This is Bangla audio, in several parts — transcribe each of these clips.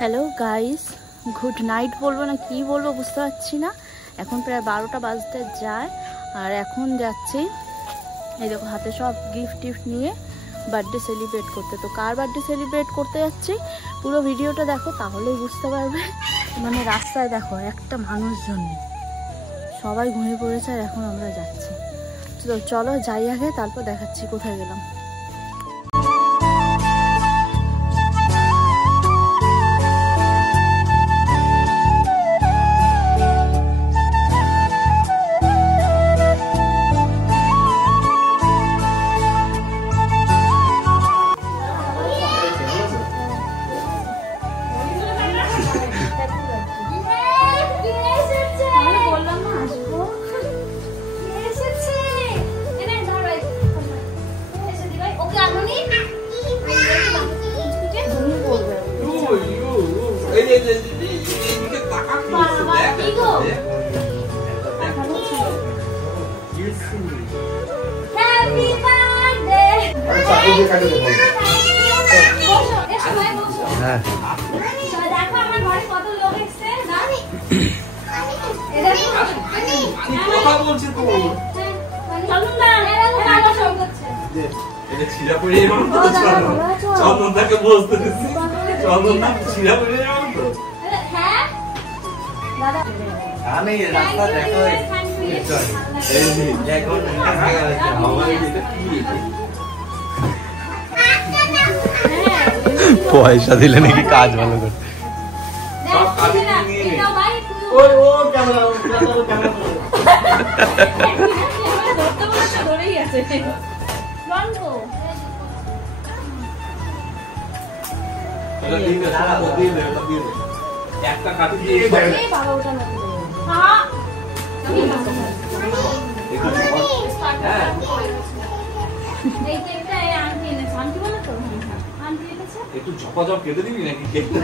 হ্যালো গাইস, গুড নাইট বলবো না কি বলবো বুঝতে পারছি না। এখন প্রায় 12টা বাজতে যায় আর এখন যাচ্ছি এই দেখো হাতে সব গিফট টিফট নিয়ে বার্থডে সেলিব্রেট করতে। তো কার বার্থডে সেলিব্রেট করতে যাচ্ছি পুরো ভিডিওটা দেখো তাহলেই বুঝতে পারবে। মানে রাস্তায় দেখো একটা মানুষজন নেই, সবাই ঘুমিয়ে পড়েছে আর এখন আমরা যাচ্ছি। তো চলো যাই আগে, তারপর দেখাচ্ছি কোথায় গেলাম। পয়সা দিলে নাকি কাজ ভালো করে। একটা কাটি দিয়ে একটু ঝপাঝপ কেটে দিবি নাকি কেকটা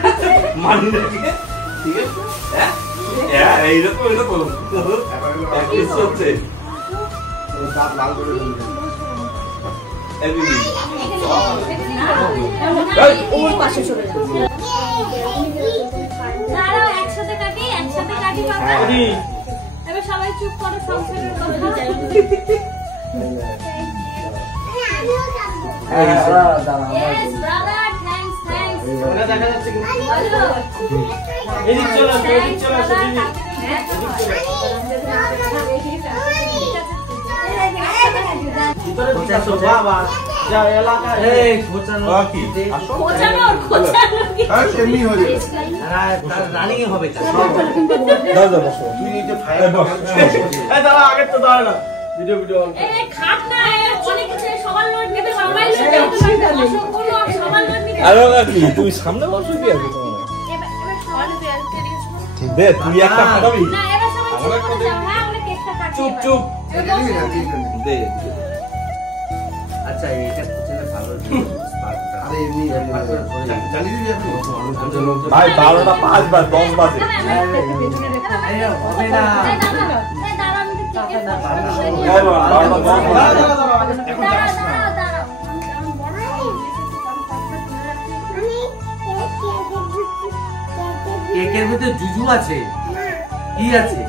মানি নাকি? ঠিক আছে, হ্যাঁ এইরকম এরকম প্র্যাকটিস হচ্ছে। ওর পাশে চলে যাও। দাঁড়াও, একসাথে কাটি, একসাথে কাটি বাবা। এবার সবাই চুপ করো, সংসারের কথা। Yes, brother, thanks. ওটা দেখা যাচ্ছে কি? বলো। এদিক চলো, এদিক চলো, এদিক চলো। বাবা যাও এলাকা এই খোঁচানো কি আসো খোঁচানো কি আর এমনি হয়ে যাবে। তার রানিং এ হবে। দাও বসো, তুই এই যে ফায়ার বক্স এই দাঁড়া, আগে তো দাঁড়া না, ভিডিও এই খাট না, অনেক কিছু সবার লোড নেবে, সবাই লোড নেবে, অসংখ্য সবার লোড নিবে। আরে কাকি তুই সামনে বসো কি আছে তোমার? এবার সবার লোড ঠিক দে, তুই একটা খাবি না, এবার সবাই চুপ করে যাও। হ্যাঁ, আমরা কেকটা কাটি। চুপ দে। আচ্ছা এটা কোথায় ভালো আরে এমনি জানি দিবি আপনি ভাই 12টা 5 বার 10 বাজে হবে না কেকের মধ্যে জুজু আছে, কি আছে?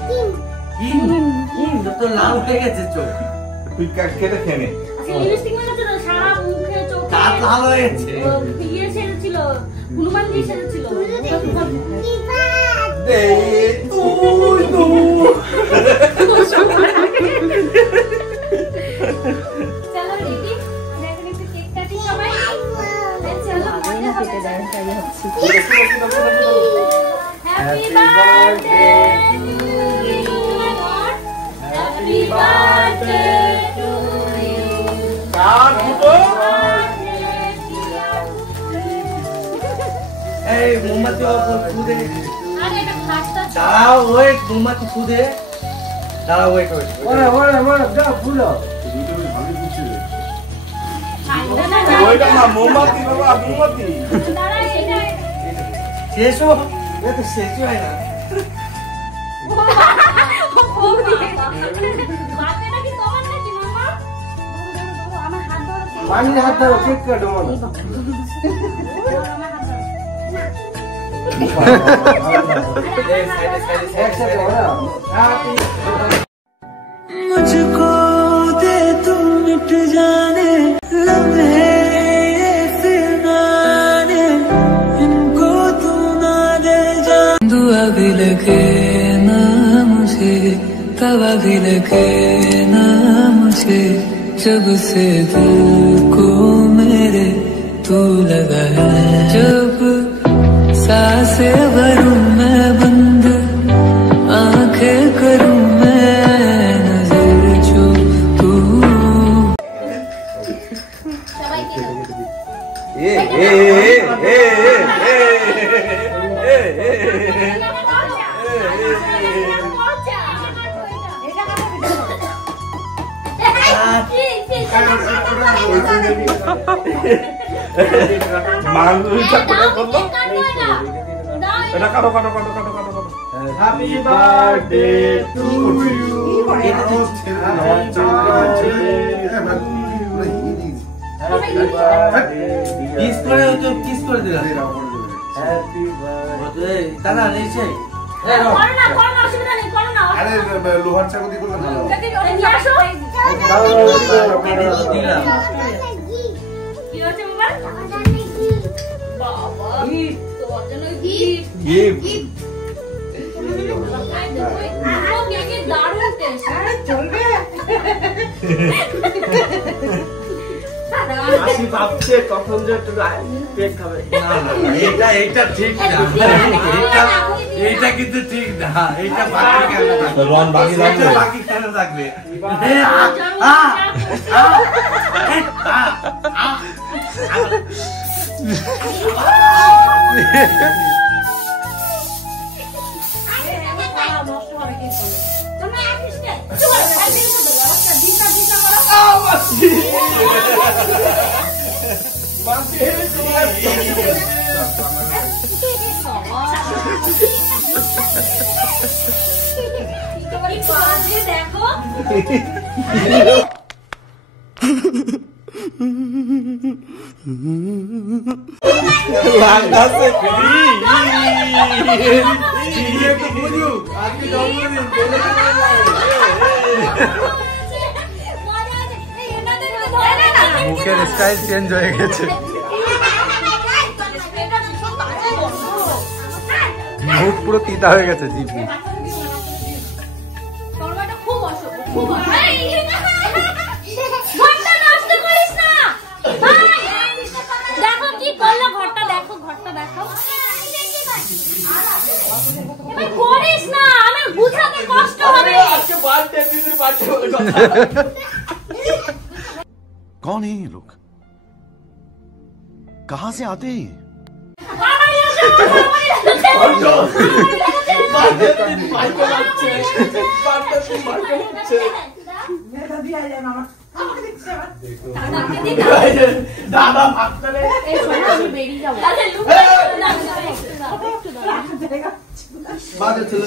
তো লাল হয়ে গেছে চোখ। তুই কেটে খেয়ে নে। লিপস্টিক মেখেছে তো সারা মুখে চোখে দাঁত লাল হয়ে গেছে। ইয়ে সেজেছিল, হনুমান জি সেজেছিল। দে তুই চলো দিদি, দেখো একটু কেক কাটি সবাই। চলো মজা হবে। Happy birthday to you, happy birthday to you. Cut দুটো। এই মোমবাতি খুদে আরে এটা ফাস্টটা দাঁড়াও, ওয়েট, মোমবাতি খুদে দাঁড়াও, ওয়েট ওরে যা ভুলো ওইটা না মোমবাতি বাবা, মোমবাতি দাঁড়া, এটা শেষ হো, এটা তো শেষ হয় না। বার্থডেটা কি তোমার নাকি মামা? আমার হাত ধরো। पानी हाथ धरो केक काटो मन मुझको दे तू मिट जाने लम्हे फिराने इनको तू ना दे जा दुआ भी लगे ना मुझे तवा भी लगे ना मुझे जब से दिल को मेरे तू लगा है जब सांसें भरूं मैं बंद आंखें करूं Happy birthday to you. Kiss করে তো kiss করে দিলাম। Happy birthday তারা নিচে করো না অসুবিধা নেই করো না আরে লোহার চাকতি করলে না নিয়ে আসো দিলাম কি হচ্ছে বাবা বাবা তোমার জন্য গিফট দারুণ টেস্ট চলবে আসি ভাবছে কখন যে একটু কেক খাবে না এইটা ঠিক না এইটা কিন্তু ঠিক না এইটা বাকি কেন থাকবে রন বাকি থাকবে বাকি কেন থাকবে দেখো লাগছে মুখের স্টাইল চেঞ্জ হয়ে গেছে মুখ পুরো তিতা হয়ে গেছে জিপি দেখো কি করলো ঘরটা দেখো দেখো করিস না আমার বুঝাতে কষ্ট হবে कौन है ये लोग कहां से आते हैं দাদা ভাবতে বেরিয়ে যাবো বাজে ছিল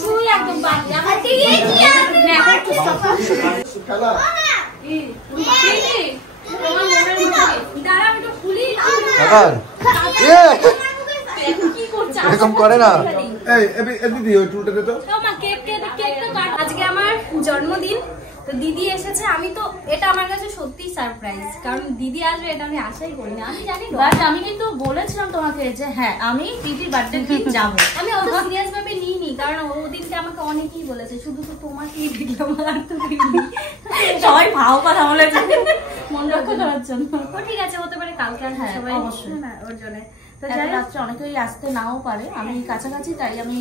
তুই একদম বাকি আমার দিকে কি আছে না একটু খেলা তোমার মনের মধ্যে দাঁড়া আমি তো খুলি কি করছ এরকম করে না এই দিদি ওই টুলটা দে তো তোমার কেকটা কাট আজকে আমার জন্মদিন তো দিদি এসেছে আমি তো এটা আমার কাছে সত্যি সারপ্রাইজ কারণ দিদি আসবে এটা আমি আশাই করি না আমি জানি বাট আমি কিন্তু বলেছিলাম তোমাকে যে হ্যাঁ আমি দিদির বার্থডে দিন যাবো আমি অত সিরিয়াস ভাবে নিইনি কারণ ওদিনকে আমাকে অনেকেই বলেছে শুধু তো তোমাকেই দেখলাম আর তো সবাই ভাও কথা বলেছে মন রক্ষা করার জন্য ও ঠিক আছে হতে পারে কালকে আর হ্যাঁ, সবাই অবশ্যই। না ওর জন্য তো তো যাই হোক, রাত্রে অনেকেই আসতে নাও পারে আমি কাছাকাছি তাই আমি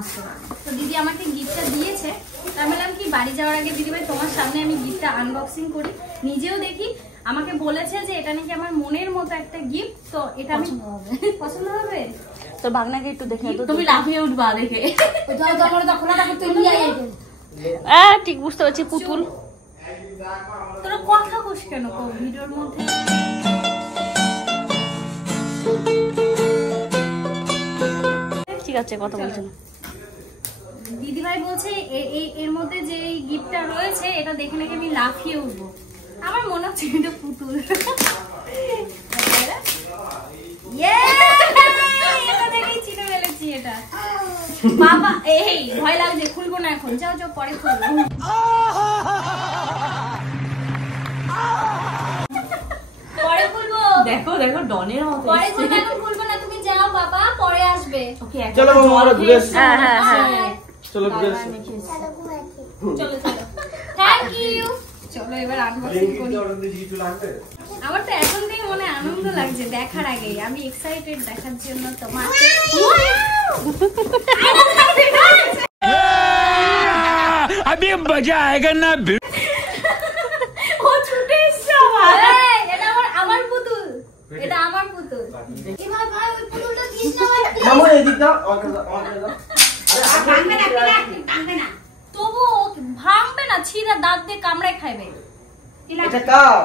আসতে পারি তো দিদি আমাকে গিফটটা দিয়েছে তাই বললাম কি বাড়ি যাওয়ার আগে দিদিভাই তোমার সামনে আমি গিফটটা আনবক্সিং করি নিজেও দেখি আমাকে বলেছে যে এটা নাকি আমার মনের মতো একটা গিফট তো এটা আমি পছন্দ হবে তো বাগনাকে একটু দেখে তুমি লাফিয়ে উঠবা দেখে ঠিক বুঝতে পারছি পুতুল তোরা কথা কোস কেন ভিডিওর মধ্যে ঠিক আছে কথা বলছেন দিদিভাই বলছে এর মধ্যে যে গিফটটা রয়েছে এটা দেখে নাকি আমি লাফিয়ে উঠবো আমার মনে হচ্ছে এটা পুতুল এটা দেখে বাবা এই ভয় লাগছে, খুলবো না এখন, যাও যাও পরে খুলবো। পরে খুলবো, দেখো দেখো ডনের মতো পরে খুলবো, এখন খুলবো না, তুমি যাও বাবা, পরে আসবে। চলো মামা আমরা ঘুরে আসি। হ্যাঁ হ্যাঁ হ্যাঁ চলো ঘুরে আসি। চলো চলো, থ্যাংক ইউ। চলো এবার আনবক্সিং করি। আমার তো এখন থেকে মনে আনন্দ লাগছে দেখার আগে, আমি এক্সাইটেড দেখার জন্য তোমাকে। अभी मजा आएगा ना। ও ছুটে এসছে এটা আমার পুতুল, এটা আমার পুতুল। এবার ভাই ওই পুতুলটা দিস না ভাই। মামা এদিক দাও, আমাকে দাও, আমাকে দাও। ভাঙবে না, ভাঙবে না। তবু ভাঙবে না, ছিঁড়া দাঁত দিয়ে কামড়ায় খাইবে। এটা কার?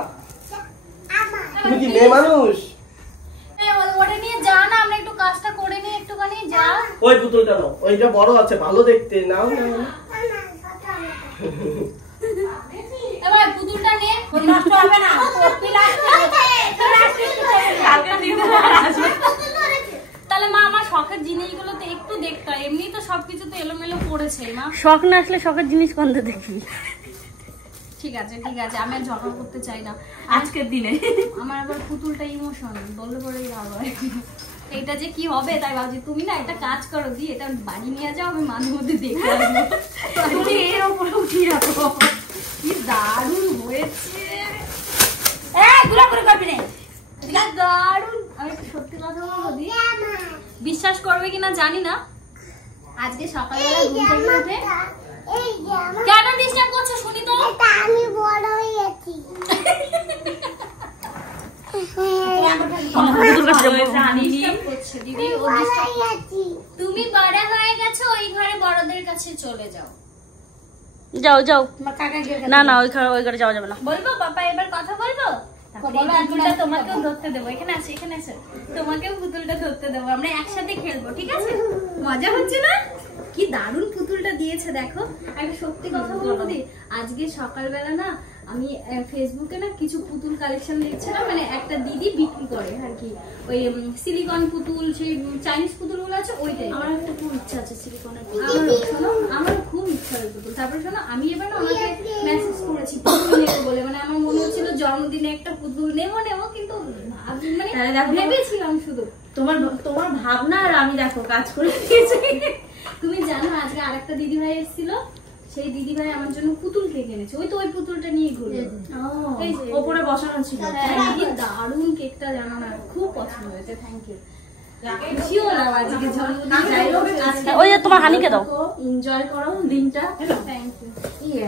তুমি কি মেয়ে মানুষ? ওটা নিয়ে যা না, আমরা একটু কাজটা করে নিই একটুখানি, যা। ওই পুতুলটা নাও, ওইটা বড় আছে, ভালো দেখতে, নাও নাও। এবার পুতুলটা নে, নষ্ট হবে না। তাহলে মা আমার শখের জিনিসগুলো তো একটু দেখতে হয়, এমনি তো সবকিছু তো এলোমেলো পড়েছে মা। শখ না আসলে শখের জিনিস কোনটা দেখবি? ঠিক আছে ঠিক আছে, আমি আর ঝগড়া করতে চাই না আজকের দিনে। আমার আবার পুতুলটা ইমোশন বললে পরেই ভালো হয়। এটা যে কি হবে তাই ভাবছি, তুমি না একটা কাজ করো, দি এটা বাড়ি নিয়ে যাও, আমি মাঝে মধ্যে দেখে আসবো। তুমি এর উপরে উঠিয়ে রাখো, কি দারুণ হয়েছে। দারুণ। আমি একটা সত্যি কথা বলবো দি, বিশ্বাস করবে কিনা জানি না, আজকে সকালবেলা ঘুম থেকে উঠে কেন ডিস্টার্ব করছো শুনি তো। আমি বড় হয়ে গেছি। দিদি তুমি বড় হয়ে গেছো, ওই ঘরে বড়দের কাছে চলে যাও। যাও যাও, না না ওই ঘরে যাওয়া যাবে না। বলবো বাবা এবার কথা বলবো, পুতুলটা তোমাকেও ধরতে দেবো, এখানে আছে এখানে আছে, তোমাকেও পুতুলটা ধরতে দেবো, আমরা একসাথে খেলবো, ঠিক আছে? মজা হচ্ছে না? কি দারুণ পুতুলটা দিয়েছে দেখো। একটা সত্যি কথা বলবো দি, আজকে সকালবেলা না আমি ফেসবুকে না কিছু পুতুল কালেকশন দেখছিলাম, মানে একটা দিদি বিক্রি করে আর কি ওই সিলিকন পুতুল, সেই চাইনিজ পুতুল গুলো আছে ওইটাই। আমার একটা খুব ইচ্ছা আছে সিলিকনের পুতুল, আমার খুব ইচ্ছা হয় পুতুল। তারপর শোনো, আমি এবার না ওনাকে মেসেজ করেছি পুতুল নেবো বলে, মানে আমার মনে হচ্ছিল জন্মদিনে একটা পুতুল নেবো কিন্তু মানে ভেবেছিলাম শুধু তোমার ভাবনা, আর আমি দেখো কাজ করে দিয়েছি। তুমি জানো আজকে আরেকটা দিদি ভাই এসেছিল, সেই দিদি ভাই আমার জন্য পুতুল কেক এনেছে, ওই তো ওই পুতুলটা নিয়ে ঘুরলো, ওপরে বসানো ছিল। দারুণ কেকটা, জানো না খুব পছন্দ হয়েছে। Thank you. খুশি হলাম আজকে জন্মদিন, যাই হোক ওই যে তোমার হানিকে দাও, এনজয় করো দিনটা। Thank you.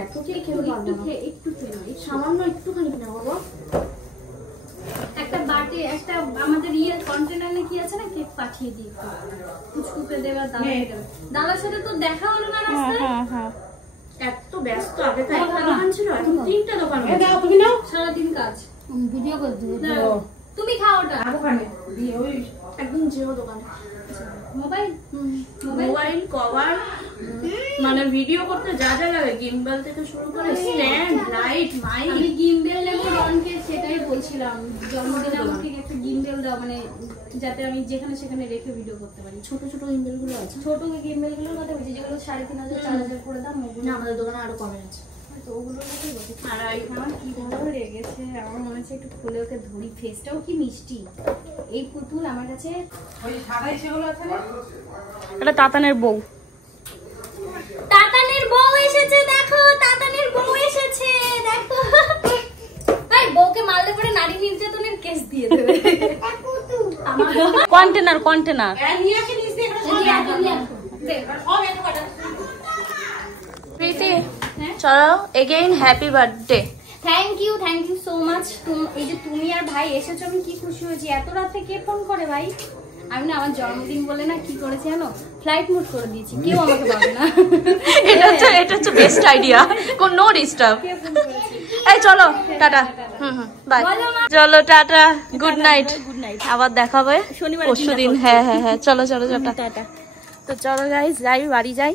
এত কেক খেতে পারবো না, একটু খেলো, সামান্য একটুখানি না বাবা। একটা বাটি, একটা আমাদের কন্টেনারে কি আছে না, কেক পাঠিয়ে দিই, কুচকুপে দেবা দাদার সাথে তো দেখা হলো না রাস্তায়। এত ব্যস্ত, আগে তো একটা দোকান ছিল, এখন তিনটা দোকান। তুমি নাও, সারাদিন কাজ, ভিডিও করতে। তুমি খাও ওটা ওখানে দিয়ে ওই একদম জিরো দোকান। মোবাইল কভার, মানে ভিডিও করতে যা যা লাগে, গিম্বল থেকে শুরু করে স্ট্যান্ড, লাইট, মাইক। আমি গিম্বেল নেবো রনকে, সেটাই বলছিলাম জন্মদিনে আমাকে একটা গিম্বেল দাও, মানে যাতে আমি যেখানে সেখানে রেখে ভিডিও করতে পারি। ছোট ছোট গিম্বল গুলো আছে, ছোট গিম্বেল গুলোর কথা বলছি, যেগুলো 3,500 4,000 করে দাম। না আমাদের দোকানে আরো কমে আছে। তো ওগুলোর কথাই বলছি। আর আমার কি ভালো লেগেছে, আমার মনে হচ্ছে একটু খুলে ওকে ধরি, ফেসটাও কি মিষ্টি। এই পুতুল আমার কাছে এটা তাতানের বউ, তাতানের বউ এসেছে, দেখো তাতানের বউ এসেছে, দেখো। ভাই বউকে মারলে পরে নারী নির্যাতনের কেস দিয়ে দেবে। Container container. প্রীতি চলো again happy birthday. Thank you so much. এই যে তুমি আর ভাই এসেছো, আমি কি খুশি হয়েছি। এত রাতে কে ফোন করে ভাই? আমি না আমার জন্মদিন বলে না কি করেছি জানো, ফ্লাইট মোড করে দিয়েছি, কেউ আমাকে পাবে না। এটা হচ্ছে বেস্ট আইডিয়া, কোন নো ডিস্টার্ব। এই চলো টাটা, বাই। চলো টাটা, গুড নাইট। আবার দেখা হবে পরশুদিন। হ্যাঁ হ্যাঁ হ্যাঁ, চলো চলো টাটা। তো চলো গাইস যাই, বাড়ি যাই,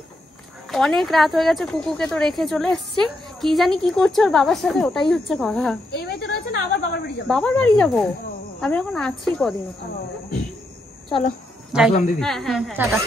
অনেক রাত হয়ে গেছে। কুকুকে তো রেখে চলে এসেছি, কি জানি কি করছে ওর বাবার সাথে, ওটাই হচ্ছে কথা। এই বাড়িতে রয়েছে না, আবার বাবার বাড়ি যাবো। বাবার বাড়ি যাবো, আমি এখন আছি কদিন ওখানে। চলো যাই। দিদি। হ্যাঁ হ্যাঁ টাটা।